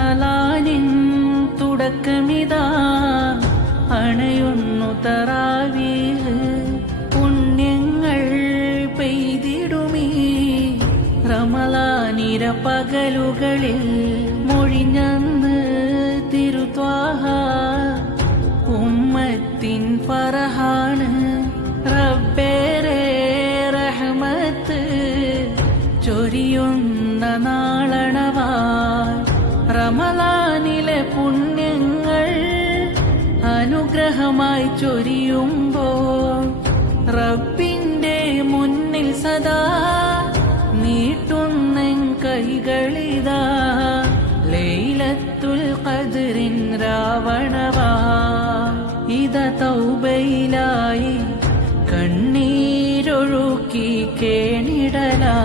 റമളാനിൻ തുടക്കമിതാ അണയുന്നു തറാവീഹ് പുണ്യങ്ങൾ പെയ്തിടുമീ റമളാനിര പകലുകളിൽ മൊഴിഞ്ഞന്ന് തിരുത്വാഹ ഉമ്മത്തിൻ ഫറഹാണ് റബ്ബേറെ റഹ്മത്ത് ചൊരിയുന്ന നാളണവാൻ റമളാനിലെ പുണ്യങ്ങൾ അനുഗ്രഹമായി ചൊരിയുമ്പോൾ റബ്ബിന്റെ മുന്നിൽ സദാ നീട്ടുന്നെൻ കൈകളിതാ ലൈലത്തുൽ ഖദ്റിൻ രാവണവാ ഇത തൗബയിലായി കണ്ണീരൊഴുക്കി കേണിടലാ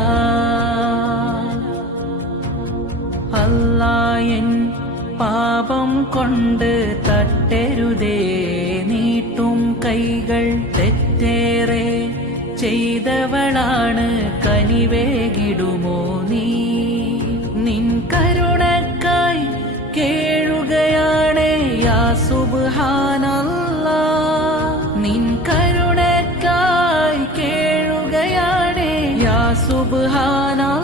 അല്ലായൻ പാപം കൊണ്ട് തട്ടരുതേ നീട്ടും കൈകൾ തെറ്റേറെ ചെയ്തവളാണ് കനിവേകിടുമോ നീ നിൻ കരുണക്കായി കേഴുകയാണ് യാ സുബ്ഹാനല്ലാ നിൻ കരുണക്കായി കേഴുകയാണ് യാ സുബ്ഹാനല്ലാ